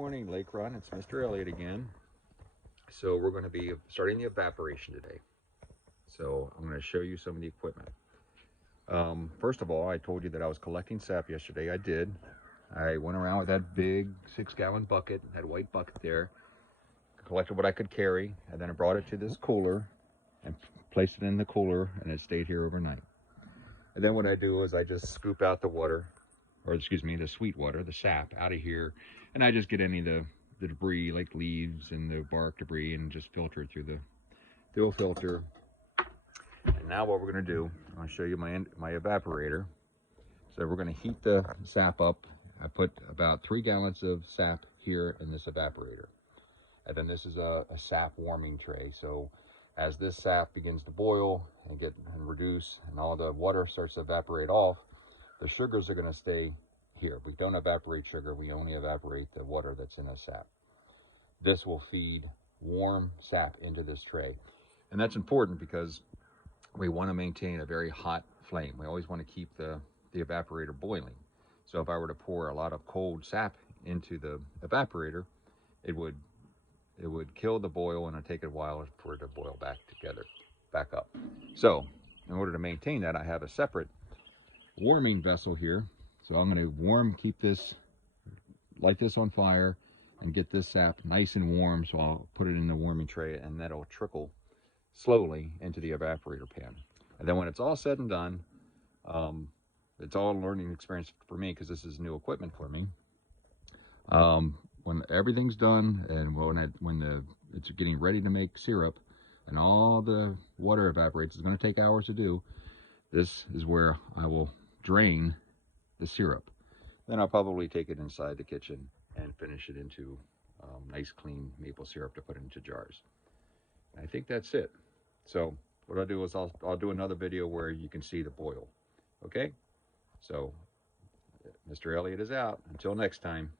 morning, Lake Run. It's Mr. Elliott again. So we're going to be starting the evaporation today. So I'm going to show you some of the equipment. First of all, I told you that I was collecting sap yesterday. I did. I went around with that big 6-gallon bucket, that white bucket there, collected what I could carry, and then I brought it to this cooler and placed it in the cooler, and it stayed here overnight. And then what I do is I just scoop out the water, or excuse me, the sweet water, the sap, out of here, and I just get any of the debris, like leaves and the bark debris, and just filter it through a filter. And now what we're going to do, I'll show you my evaporator. So we're going to heat the sap up. I put about 3 gallons of sap here in this evaporator. And then this is a sap warming tray. So as this sap begins to boil and reduce, and all the water starts to evaporate off, the sugars are going to stay here. We don't evaporate sugar, we only evaporate the water that's in the sap. This will feed warm sap into this tray. And that's important because we want to maintain a very hot flame. We always want to keep the evaporator boiling. So if I were to pour a lot of cold sap into the evaporator, it would kill the boil, and it'd take a while for it to boil back up. So in order to maintain that, I have a separate warming vessel here. So I'm going to light this on fire and get this sap nice and warm. So I'll put it in the warming tray, and that'll trickle slowly into the evaporator pan. And then when it's all said and done, it's all a learning experience for me because this is new equipment for me. When everything's done and when it's getting ready to make syrup and all the water evaporates, it's going to take hours to do. This is where I will drain the syrup. Then I'll probably take it inside the kitchen and finish it into nice clean maple syrup to put into jars. I think that's it. So what I'll do is I'll do another video where you can see the boil. Okay? So Mr. Elliott is out. Until next time.